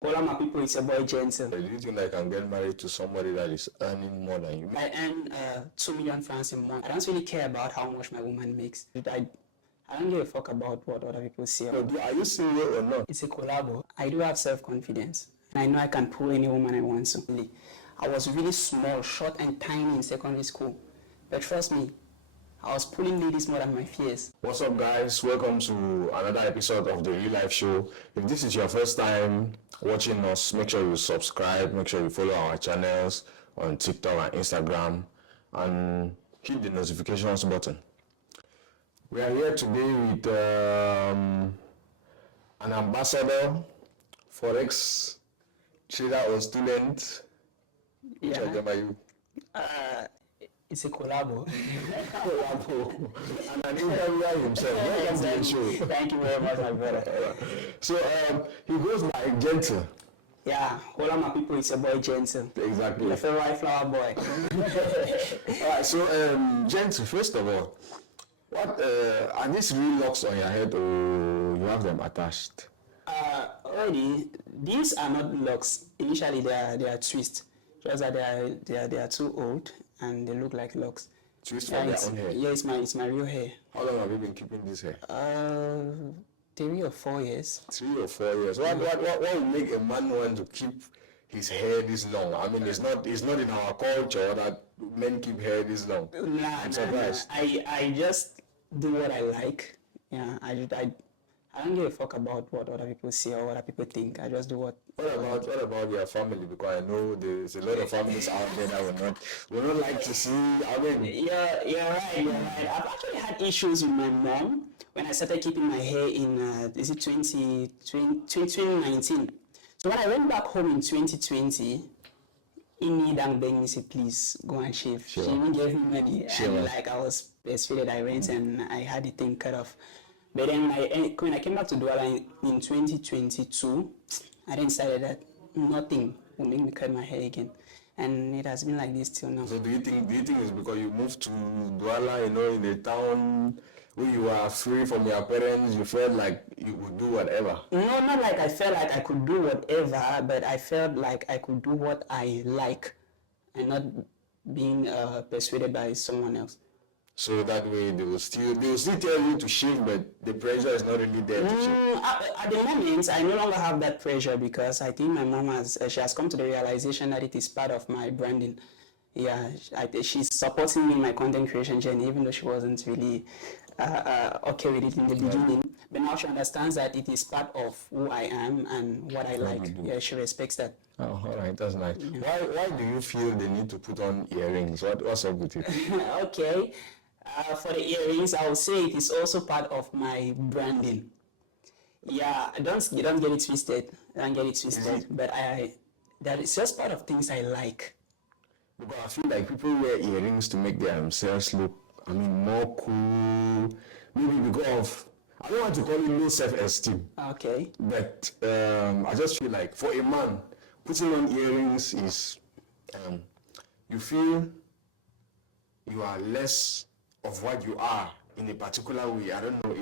Hola, my people, it's your boy Jeantle. Do you think I can get married to somebody that is earning more than you? I earn 2 million francs a month. I don't really care about how much my woman makes. I don't give a fuck about what other people say. Are you single or not? It's a collabo. I do have self-confidence. And I know I can pull any woman I want to. I was really small, short and tiny in secondary school. But trust me, I was pulling ladies more than my fears. What's up, guys? Welcome to another episode of the Real Life Show. If this is your first time watching us, make sure you subscribe, make sure you follow our channels on TikTok and Instagram, and hit the notifications button. We are here today with an ambassador, forex trader or student. Which of them are you? It's a collabo. And an interviewer himself. Welcome to the show. Thank you very much, my brother. So he goes by Jeantle. Yeah, hola, my people, it's your boy Jeantle. Exactly. Your favorite flower boy. Alright, so Jeantle, first of all, what are these real locks on your head, or you have them attached? Already, these are not locks. Initially, they are twists. Just that they are too old and they look like locks. Twist from their own hair? Yeah, it's my real hair. How long have you been keeping this hair? 3 or 4 years. 3 or 4 years. What would make a man want to keep his hair this long? I mean, it's not in our culture that men keep hair this long. I'm surprised. I just do what I like. Yeah, I don't give a fuck about what other people say or what other people think. I just do what. What about your family? Because I know there's a lot of families out there that would not like to see. I mean, you're right. I've actually had issues with my mom when I started keeping my hair in 2019. So when I went back home in 2020, Ini and begged me, said, please go and shave. Sure. She even gave me money. Sure. And like I was breastfeeded, I went and I had the thing cut off. But then when I came back to Douala in 2022, I then decided that nothing will make me cut my hair again. And it has been like this till now. So do you think it's because you moved to Douala, in a town where you are free from your parents, you felt like you could do whatever? No, not like I felt like I could do whatever, but I felt like I could do what I like and not being persuaded by someone else. So that way they will still tell you to shave, but the pressure is not really there to shave. At the moment, I no longer have that pressure because I think my mom has come to the realization that it is part of my branding. Yeah, she's supporting me in my content creation journey, even though she wasn't really okay with it in the beginning. But now she understands that it is part of who I am and what I like. Yeah, she respects that. Oh, all right, that's nice. Yeah. Why do you feel the need to put on earrings? What's up with it? Okay. For the earrings, I would say it is also part of my branding. Yeah, don't get it twisted. Don't get it twisted. But that is just part of things I like. Because I feel like people wear earrings to make themselves look, more cool. Maybe because of, I don't want to call it low self-esteem. Okay. But I just feel like for a man, putting on earrings is, you feel you are less of what you are in a particular way. I don't know,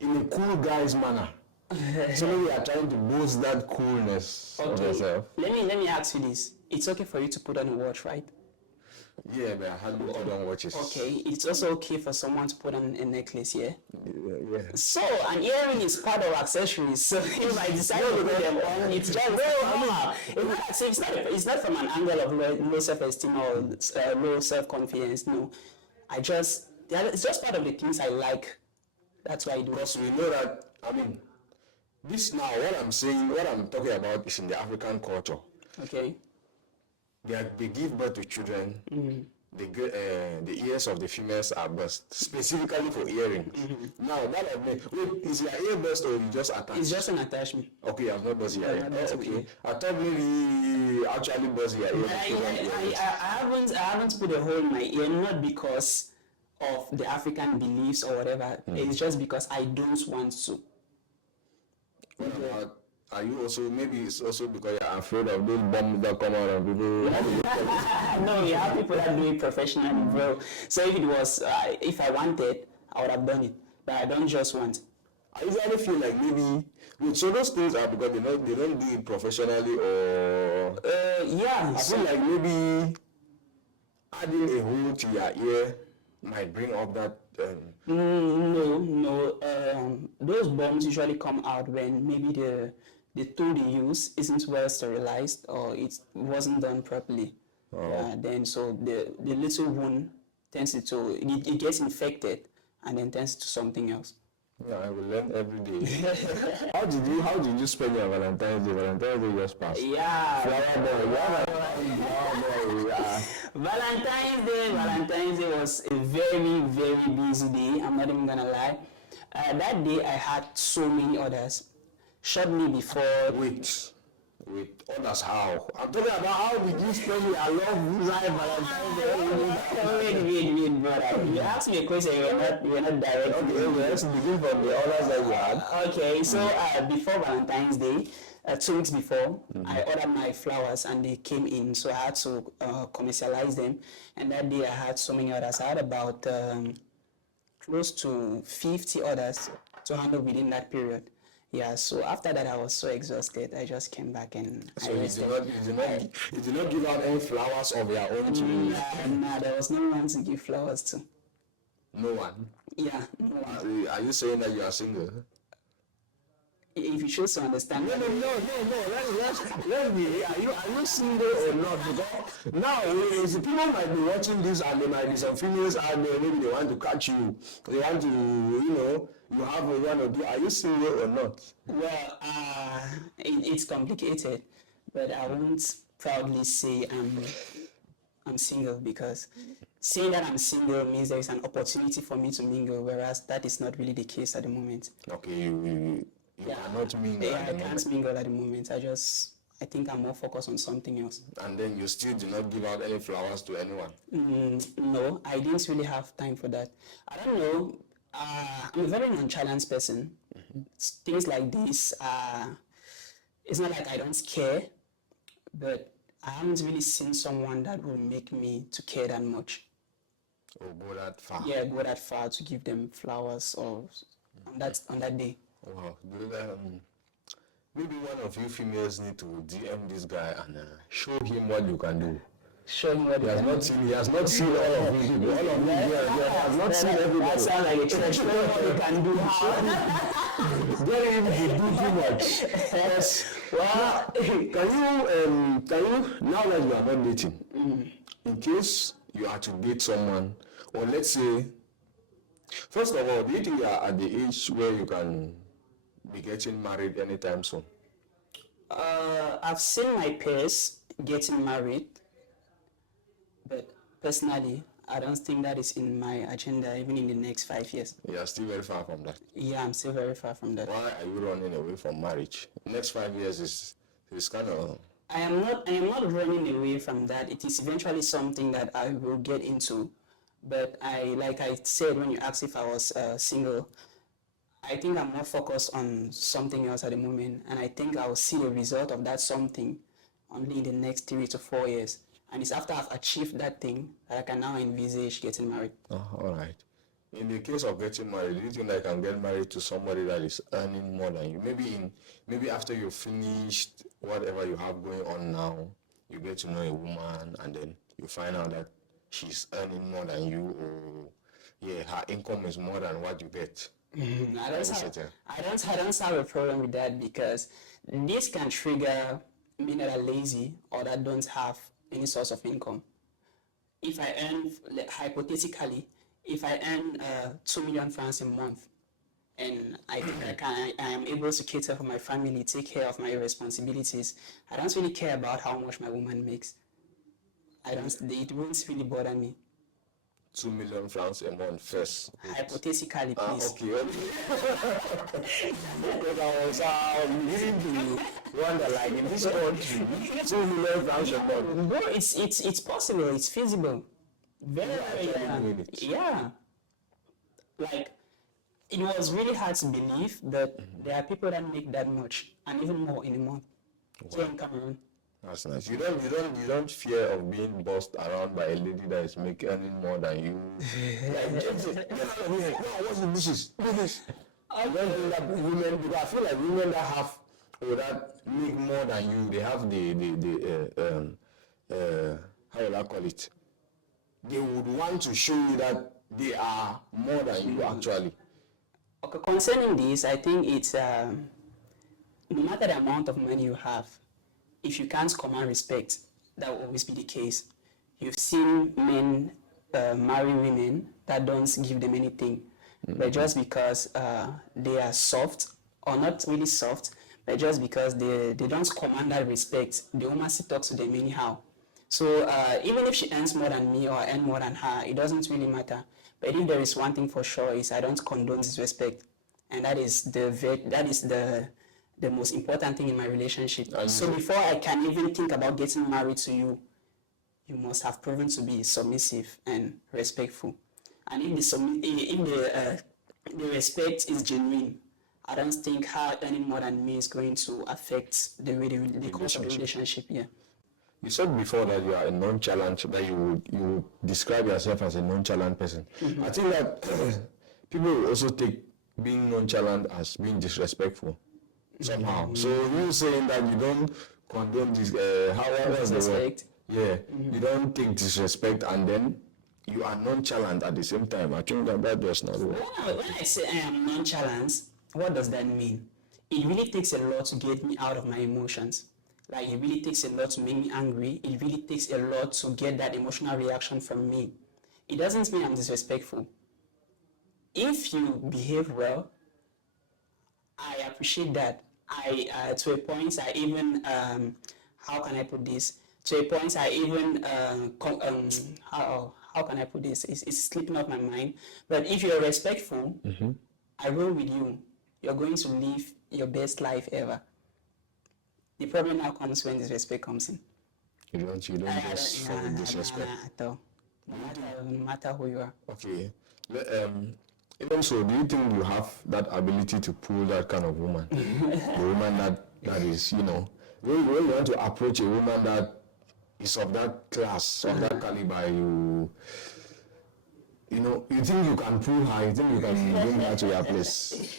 in a cool guy's manner. So maybe you are trying to boost that coolness of yourself. Let me ask you this. It's okay for you to put on a watch, right? Yeah, but I hardly put on watches. Okay, it's also okay for someone to put on a necklace, yeah? Yeah. So, an earring is part of accessories. So, if I decide to put them on, it's just normal. It's not from an angle of low self-esteem or low self-confidence, no. It's just part of the things I like. That's why I do. Because we know that, this now, what I'm talking about is in the African culture. Okay. They give birth to children. Mm-hmm. The ears of the females are burst, specifically for earrings. Mm-hmm. Now, is your ear burst or you just attach? It's just an attachment. Okay, I've not burst your ear. Okay. I thought maybe actually burst your ear. I haven't put a hole in my ear, not because of the African beliefs or whatever. Mm-hmm. It's just because I don't want to. What about, are you also, maybe it's also because you're afraid of those bombs that come out and people? No, we have people that do it professionally, bro. So if it was, if I wanted, I would have done it. But I don't just want. I usually feel like maybe so those things are because they don't do it professionally or Yeah. I feel like maybe adding a hole to your ear might bring up that No. Those bombs usually come out when maybe the tool they use isn't well sterilized or it wasn't done properly. Yeah, then so the little wound tends to it gets infected and then turns to something else. yeah, I will learn every day. How did you spend your Valentine's Day? Valentine's Day just passed. Yeah. Flower boy, yeah. Valentine's Day was a very, very busy day. I'm not even gonna lie. That day I had so many others. Shortly before. Wait, others how? I'm talking about how did you spend your long life Valentine's Day? Wait, brother. You asked me a question. You're not direct. Okay, let's begin from the others that you had. Okay, so before Valentine's Day, 2 weeks before, I ordered my flowers and they came in, so I had to commercialize them. And that day I had so many orders. I had about close to 50 orders to handle within that period. Yeah, so after that I was so exhausted. I just came back and So I you rested. did not give out any flowers of your own to Nah, there was no one to give flowers to. no one? Yeah, no one. Are you saying that you are single? If you choose to understand. No. Let's be. Are you single or not? Because now, people might be watching this and there might be some females out there. Maybe they want to catch you. They want to, you have a one or two. Are you single or not? Well, it's complicated, but I won't proudly say I'm single because saying that I'm single means there is an opportunity for me to mingle, whereas that is not really the case at the moment. Okay, you cannot mingle. Yeah, I can't mingle at the moment. I think I'm more focused on something else. And then you still do not give out any flowers to anyone? No, I didn't really have time for that. I don't know. I'm a very nonchalant person. Things like this, it's not like I don't care, but I haven't really seen someone that will make me to care that much. Or go that far? Yeah, go that far to give them flowers or on that day. Wow. Maybe one of you females need to DM this guy and show him what you can do. Show him what He has not seen all of you people. All of you here. He has not seen everybody. That sounds like a church. Show him what you can do. Don't even do too much. Yes. Well, can you now that you are not dating, in case you are to date someone, or let's say, first of all, do you think you are at the age where you can be getting married anytime soon? I've seen my peers getting married, but personally, I don't think that is in my agenda even in the next 5 years. You are still very far from that. Yeah, I'm still very far from that. Why are you running away from marriage? Next 5 years is kind of... I am not running away from that. It is eventually something that I will get into. But like I said when you asked if I was single, I think I'm more focused on something else at the moment, and I think I will see the result of that something only in the next 3 to 4 years. And it's after I've achieved that thing that I can now envisage getting married. Oh, all right. In the case of getting married, do you think I can get married to somebody that is earning more than you? Maybe after you finished whatever you have going on now, you get to know a woman and then you find out that she's earning more than you, or her income is more than what you get. I don't have a problem with that because this can trigger men that are lazy or that don't have any source of income. If I earn, hypothetically, if I earn 2 million francs a month, and I think I am able to cater for my family, take care of my responsibilities, I don't really care about how much my woman makes. It won't really bother me. 2 million francs a month first. Hypothetically, please. Okay. Because I was beginning to wonder, like, in this country, 2 million francs a month. Bro, it's possible, it's feasible. Very, yeah. Like, it was really hard to believe that there are people that make that much and even more in a month. Here in Cameroon. That's nice. You don't fear of being bossed around by a lady that is earning more than you. Like, no, what's the dishes? I don't think that women, because I feel like women that have or that make more than you, they have how will I call it? They would want to show you that they are more than you actually. Okay, concerning this, I think it's no matter the amount of money you have, if you can't command respect, that will always be the case. You've seen men marry women that don't give them anything, but just because they are soft, or not really soft, but just because they don't command that respect, the woman still talks to them anyhow. So even if she earns more than me or I earn more than her, it doesn't really matter. But if there is one thing for sure is I don't condone disrespect, and that is the most important thing in my relationship. So before I can even think about getting married to you, you must have proven to be submissive and respectful. And if the respect is genuine, I don't think her earning more than me is going to affect the way the course of the relationship. Yeah. You said before that you are a nonchalant, that you would describe yourself as a nonchalant person. Mm-hmm. I think that people will also take being nonchalant as being disrespectful somehow. Mm-hmm. So you saying that you don't condone this, how was the word? Yeah, you don't take disrespect and then you are nonchalant at the same time. I think that does not work. When I say I am nonchalant, what does that mean? It really takes a lot to get me out of my emotions. Like, it really takes a lot to make me angry. It really takes a lot to get that emotional reaction from me. It doesn't mean I'm disrespectful. If you behave well, I appreciate that. To a point, I even, how can I put this? To a point, I even, how can I put this? It's slipping off my mind. But if you're respectful, mm-hmm. I roll with you. You're going to live your best life ever. The problem now comes when disrespect comes in. You don't just follow disrespect. No matter who you are. Okay. Even so, do you think you have that ability to pull that kind of woman? The woman that is, when you want to approach a woman that is of that class, of that caliber, you think you can pull her, you think you can bring her to your place?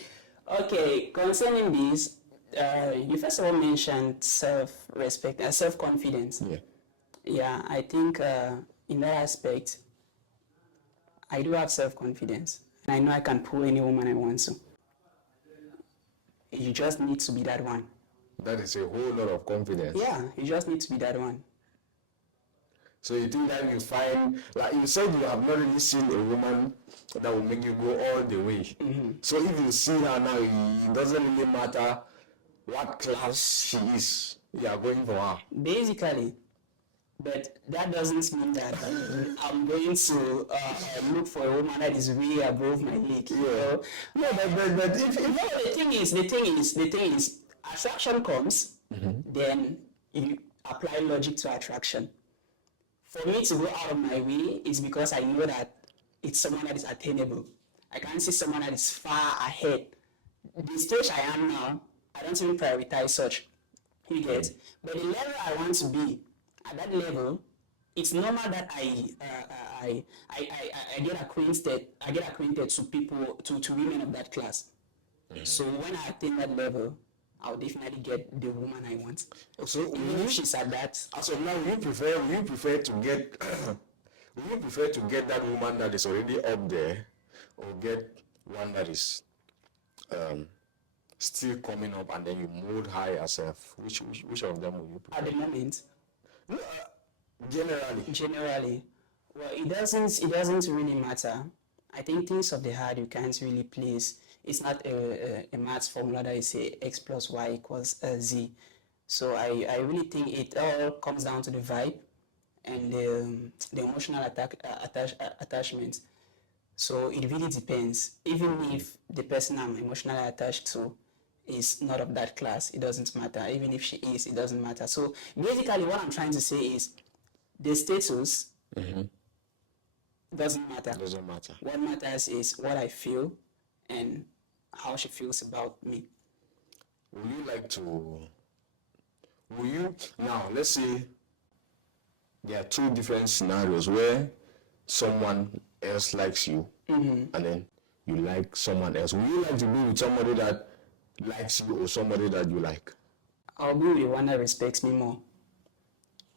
Okay, concerning this, you first of all mentioned self-respect and self-confidence. Yeah. Yeah, I think in that aspect, I do have self-confidence. And I know I can pull any woman I want to. You just need to be that one. That is a whole lot of confidence. Yeah, you just need to be that one. So you think that you find, like you said, you have not really seen a woman that will make you go all the way. Mm-hmm. So if you see her now, it doesn't really matter what class she is, you are going for her. Basically, but that doesn't mean that I'm going to look for a woman that is way above my league. Yeah. No, but the thing is, attraction comes, mm-hmm. then you apply logic to attraction. For me to go out of my way, it's because I know that it's someone that is attainable. I can't see someone that is far ahead. The stage I am now, I don't even prioritize such. You get? But the level I want to be, at that level, it's normal that I get acquainted to people, to women of that class. Mm-hmm. So when I attain that level, I'll definitely get the woman I want. So even if she's at that. So now you prefer to get that woman that is already up there, or get one that is still coming up and then you mold her yourself? Which of them will you prefer? At the moment? Generally. Well, it doesn't really matter. I think things of the heart you can't really place. It's not a maths formula that is a x plus y equals z. So I really think it all comes down to the vibe and the emotional attachment. So it really depends. Even if the person I'm emotionally attached to is not of that class, it doesn't matter. Even if she is, it doesn't matter. So basically what I'm trying to say is the status mm-hmm. doesn't matter. What matters is what I feel and how she feels about me. Now let's say there are two different scenarios where someone else likes you mm-hmm. and then you like someone else? Would you like to be with somebody that likes you or somebody that you like? I'll be with the one that respects me more.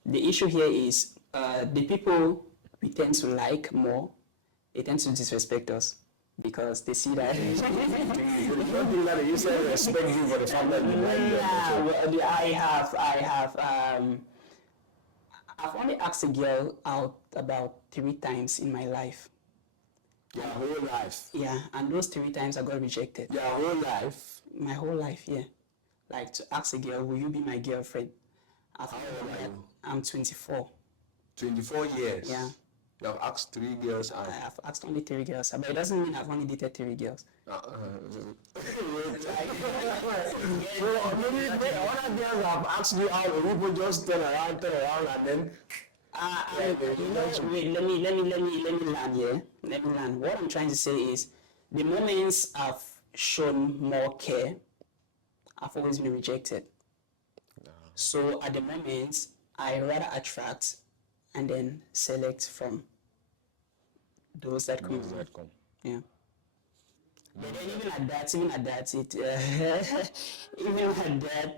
The issue here is the people we tend to like more, they tend to disrespect us because they see that. You don't think that you say respect you for the fact that you like them? Yeah, well, I've only asked a girl out about 3 times in my life. Your whole life? Yeah, and those 3 times I got rejected. Your whole life? My whole life, yeah. Like to ask a girl, will you be my girlfriend? How old are you? I'm 24. 24 years? Yeah. You have asked 3 girls out? I've asked only 3 girls, but it doesn't mean I've only dated 3 girls. So maybe other girls have asked you out, or people just turn around, and then. Wait, let me land here. Let me land. What I'm trying to say is, the moments I've shown more care, I've always been rejected. So at the moment, I rather attract and then select from those that come. Yeah. But then even at that, even at that,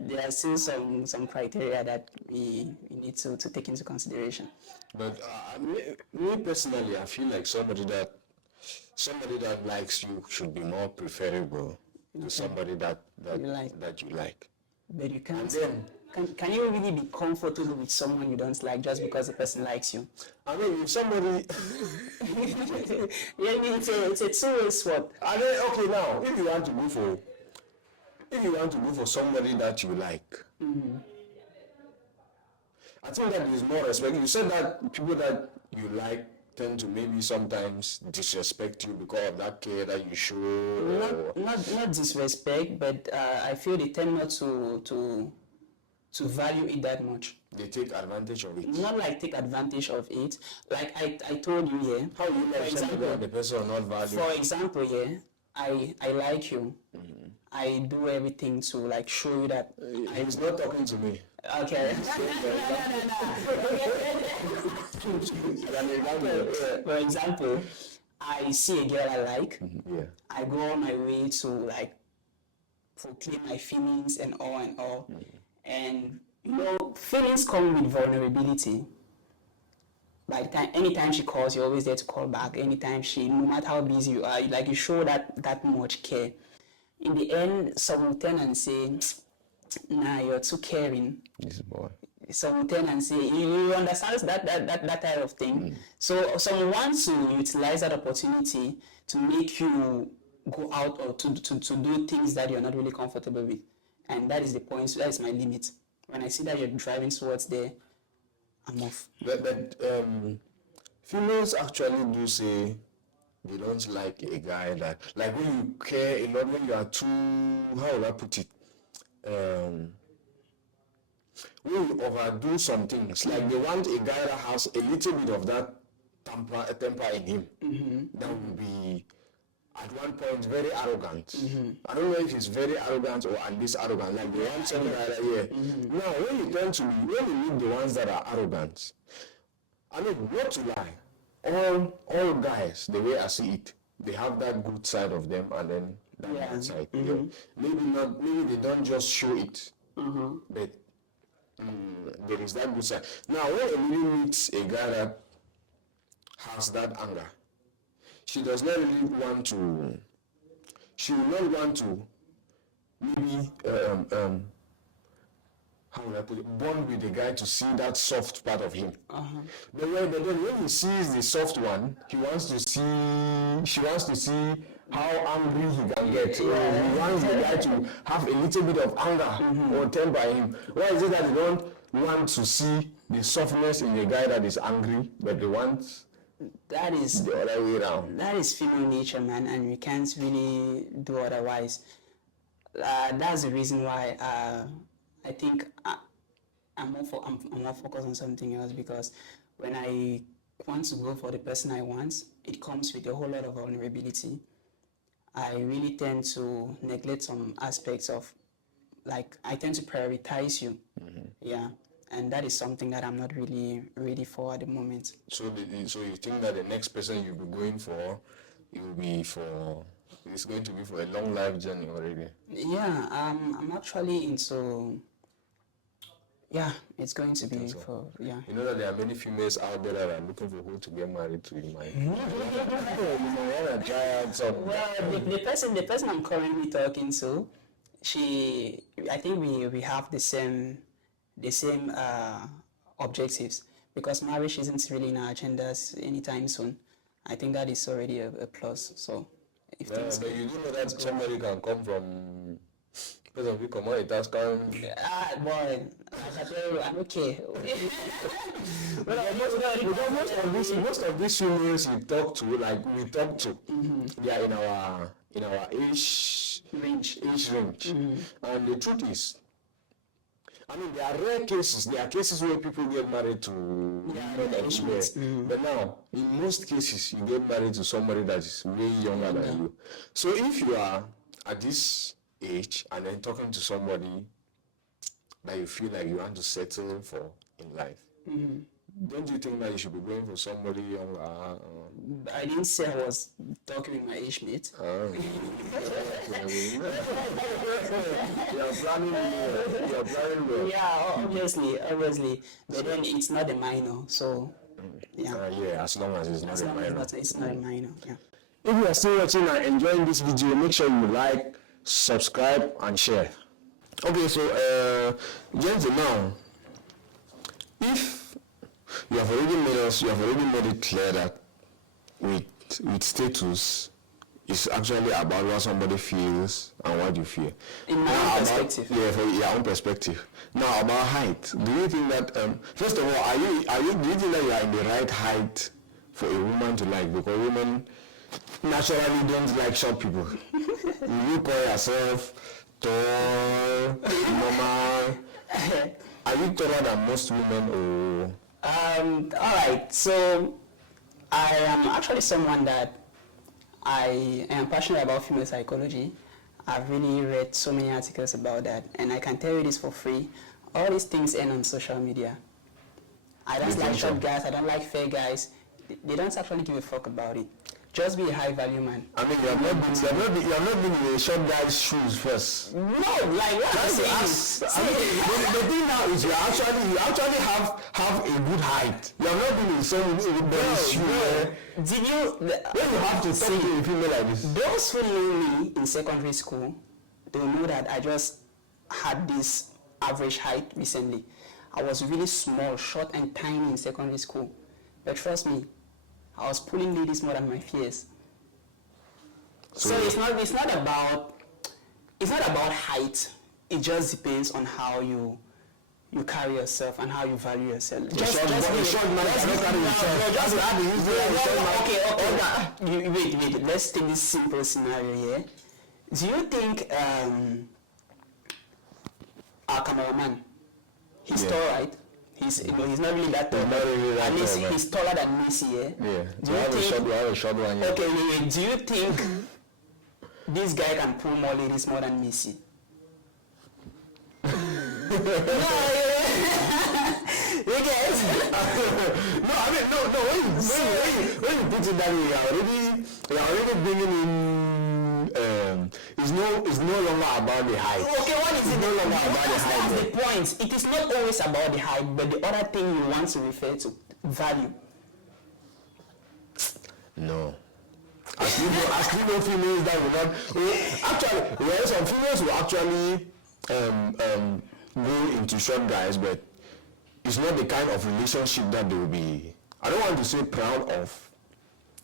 there are still some criteria that we need to take into consideration. But me personally, I feel like somebody that likes you should be more preferable to somebody that you like. But you can't. Can you really be comfortable with someone you don't like just because the person likes you? I mean, if somebody... Yeah, I mean, it's a two-way sword. I mean, okay, now, if you want to go for somebody that you like, I think that is more respect. You said that people that you like tend to maybe sometimes disrespect you because of that care that you show. Not disrespect, but I feel they tend not to value it that much. They take advantage of it. Not like take advantage of it. Like I told you, yeah. How you like something that the person not value? For example, yeah, I like you. I do everything to like show you that. He's not talking to me. Okay. For example, I see a girl I like. Yeah. I go on my way to like proclaim my feelings and all. And you know, feelings come with vulnerability. By the time, anytime she calls, you're always there to call back. Anytime no matter how busy you are, you show that much care. In the end, some will turn and say, "Nah, you're too caring." This boy. Some will turn and say, "You understand that type of thing." So some want to utilize that opportunity to make you go out or to do things that you're not really comfortable with. And that is the point. So that is my limit. When I see that you're driving towards there, I'm off. But females actually do say they don't like a guy that, like when you care a lot, when you are too, how will I put it? When you overdo some things, like they want a guy that has a little bit of that temper in him. That will be at one point very arrogant. I don't know if he's very arrogant or at least arrogant. Like they want some guy that, Now when you meet the ones that are arrogant, I mean, not to lie, all guys, the way I see it, they have that good side of them and then that bad side. Maybe they don't just show it, but there is that good side. Now when a lady meets a guy that has that anger, she does not really want to, she will not want to maybe, how will I put it, bond with the guy to see that soft part of him. But then when he sees the soft one, she wants to see how angry he can get. He wants the guy to have a little bit of anger or temper in him. Why is it that they don't want to see the softness in the guy that is angry, but they want that is the other way around? That is female nature, man, and we can't really do otherwise. That's the reason why I think I'm more focused on something else, because when I want to go for the person I want, it comes with a whole lot of vulnerability. I really tend to neglect some aspects of, like, I tend to prioritize you. Yeah. And that is something that I'm not really ready for at the moment. So you think that the next person you'll be going for, it will be for it's going to be for a long life journey already. Yeah, I'm actually into. Yeah, it's going to be for yeah. You know that there are many females out there that are looking for who to get married to. You might want to try out some. Well, the person I'm currently talking to, I think we have the same objectives, because marriage isn't really in our agendas anytime soon. I think that is already a plus. So, if Yeah, things but you do know that somebody can come from. Because of the commodities can. boy, I tell you, I'm okay. Most of these females we talk to, they are in our age range. And the truth is, I mean, there are rare cases. There are cases where people get married to age mates. But now, in most cases, you get married to somebody that is way younger than you. So if you are at this age and then talking to somebody that you feel like you want to settle for in life, don't you think that you should be going for somebody younger? I didn't say I was talking with my age mate. You're planning well. Yeah, obviously. But then it's not a minor, so yeah. Yeah, as long as it's not a minor. It's not a minor, yeah. If you are still watching and enjoying this video, make sure you like, subscribe, and share. Okay, so Jeantle, now, if you have already made it clear that with status, it's actually about what somebody feels and what you feel. In my own perspective. Yeah, for your own perspective. Now, about height, do you think that first of all, do you think that you are in the right height for a woman to like? Because women naturally don't like short people. You call yourself tall, normal. Are you taller than most women, or? All right. So I am actually someone that I am passionate about female psychology. I've really read so many articles about that, and I can tell you this for free. All these things end on social media. I don't like short guys. I don't like fair guys. They don't actually give a fuck about it. Just be a high value man. I mean, you have not been in a short guy's shoes first. No, like what I'm saying. The thing now is you actually have a good height. You have not been in somebody's shoes. Did you? When you have to talk to a female like this. Those who knew me in secondary school, they know that I just had this average height recently. I was really small, short, and tiny in secondary school. But trust me, I was pulling ladies more than my fears. So it's not about height. It just depends on how you carry yourself and how you value yourself. Wait. Let's take this simple scenario here. Do you think our cameraman, he's tall, right? He's not really that tall. At least he's taller than Messi, yeah? Yeah. Do you have a short one, yeah. Okay, wait. Do you think this guy can pull more ladies more than Messi? You guys? No, I mean, no. When you put it that way, you're already bringing in. It's no longer about the height. Okay, what is it? No longer about the height. That's the point. It is not always about the height, but the other thing you want to refer to, value. No. As you know, females that will not. Actually, there are some females who actually go into short guys, but it's not the kind of relationship that they will be. I don't want to say proud of,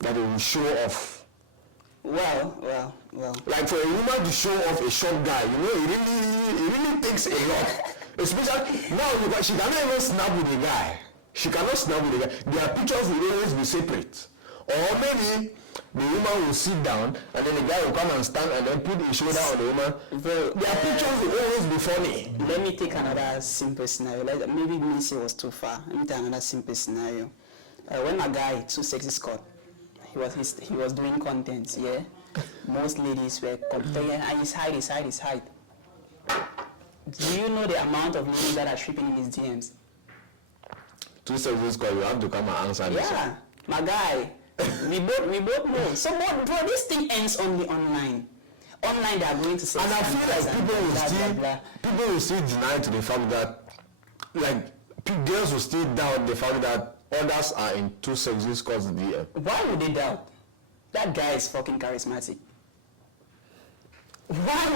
that they will show off. Well. Like for a woman to show off a short guy, it really takes a lot. Especially now, because she cannot even snap with a guy. She cannot snap with a guy. Their pictures will always be separate. Or maybe the woman will sit down and then the guy will come and stand and then put his shoulder on the woman. Their pictures will always be funny. Let me take another simple scenario. Maybe Messi was too far. Let me take another simple scenario. When a guy too sexy Scott, he was doing content, yeah. Most ladies were complaining, and his height. Do you know the amount of ladies that are tripping in his DMs? Too sexy Scott, you have to come and answer this. Yeah, my guy. We both know. So, bro, this thing ends only online. Online, they are going to say. And I feel like people will still deny to the fact that, like, girls will still doubt the fact that others are in two sexes cause DM. Why would they doubt? That guy is fucking charismatic. Why?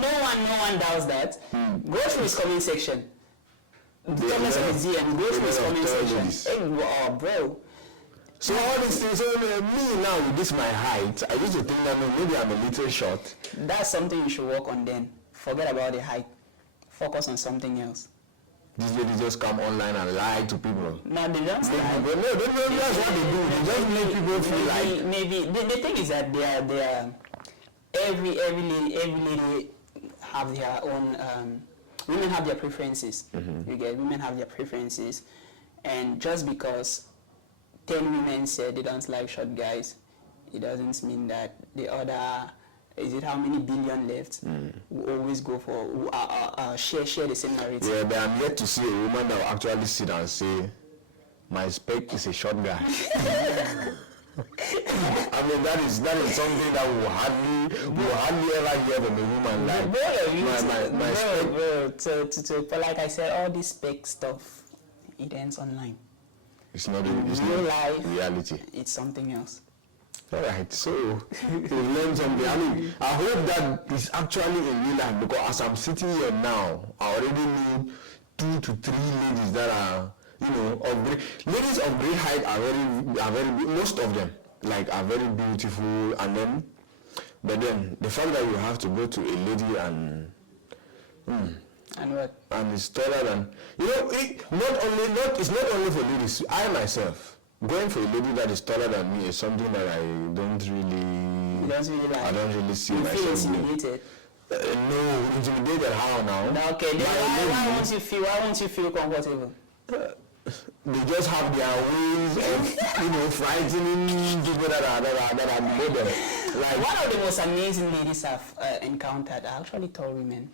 No one doubts that. Go through his comment section. The comments of his DM. Go through his comment section. Hey, oh, bro. So all these things, so me now with this my height, I used to think that maybe I'm a little short. That's something you should work on then. Forget about the height. Focus on something else. These ladies just come online and lie to people. No, they don't lie. No, that's what they do. They just make people feel like. Maybe the thing is that they are every lady have their own. Women have their preferences. You get, women have their preferences, and just because 10 women said they don't like short guys, it doesn't mean that the other, is it how many billion left, will always go for, share the same narrative. Yeah, but I'm yet to see a woman that will actually sit and say, my spec is a short guy. I mean, that is something that will hardly ever hear from a woman. Like, my spec. But like I said, all this spec stuff, it ends online. It's not real life. Reality. It's something else. Alright, so we've learned something. I mean, I hope that it's actually in real life, because as I'm sitting here now, I already know 2 to 3 ladies that are, of great. Ladies of great height are very, most of them, like, are very beautiful, but then the fact that you have to go to a lady and. And what? And it's taller than, it's not only for ladies. I myself, going for a lady that is taller than me is something that I don't really like. I don't really see myself. You feel intimidated? No, intimidated how now? Okay, then why won't you feel comfortable? They just have their ways of, frightening people that are below them. Like, one of the most amazing ladies I've encountered are actually tall women.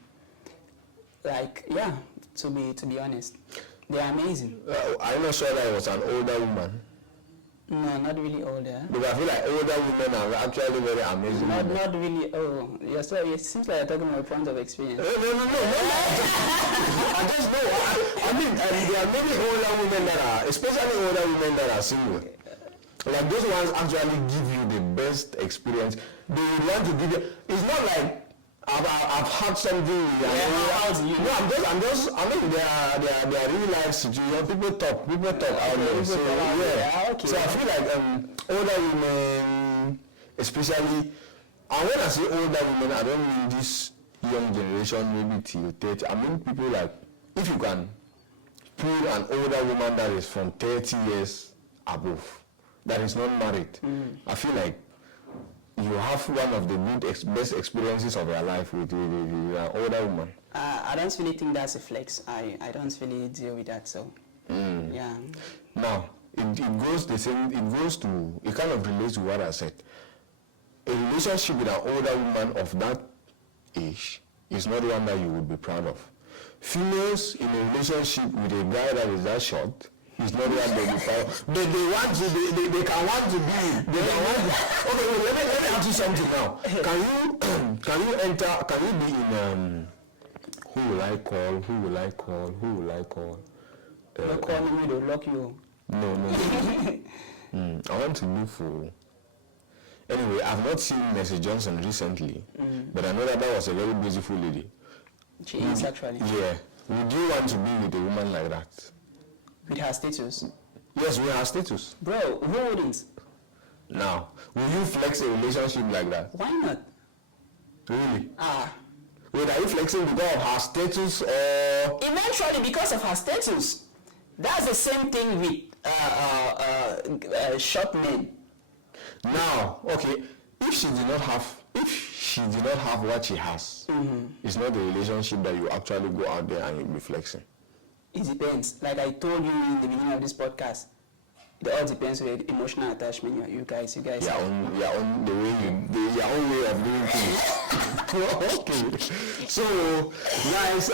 Like, yeah, to be honest, they're amazing. I'm not sure that it was an older woman. No, not really older. Because I feel like older women are actually very amazing. Not really. Oh, it seems like you're talking about point of experience. No. I just know. I mean, there are many older women that are, especially older women that are single. Like, those ones actually give you the best experience. They want to give you. It's not like I've had something. I'm just. I mean, there are real life situations. People talk out there. So yeah. Okay. So I feel like older women, especially, and when I say older women, I don't mean this young generation, maybe till 30. I mean people like, if you can pull an older woman that is from 30 years above, that is not married, I feel like you have one of the best experiences of your life with an older woman. I don't really think that's a flex. I don't really deal with that, so yeah. Now, it kind of relates to what I said. A relationship with an older woman of that age is not one that you would be proud of. Females in a relationship with a guy that is that short, it's not what they be proud of. They can want to be. Okay, well, let me ask you something now. Can you be in who will I call? Don't call me, they'll lock you. No. I want to look for. Anyway, I've not seen Mercy Johnson recently, but I know that was a very beautiful lady. She is actually. Yeah. Would you want to be with a woman like that? With her status? Yes, with her status. Bro, who wouldn't? Now, will you flex a relationship like that? Why not? Really? Wait, are you flexing because of her status or? Eventually, because of her status. That's the same thing with short men. Now, okay, if she did not have what she has, it's not a relationship that you actually go out there and you'll be flexing. It depends. Like I told you in the beginning of this podcast, it all depends on the emotional attachment you guys your own way of doing things. Okay. So guys,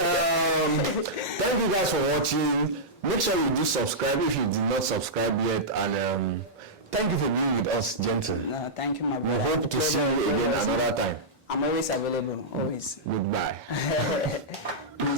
thank you guys for watching. Make sure you do subscribe if you did not subscribe yet, and Thank you for being with us, Jeantle. No, thank you, my We brother. hope to see you again another time. I'm always available, always. Goodbye.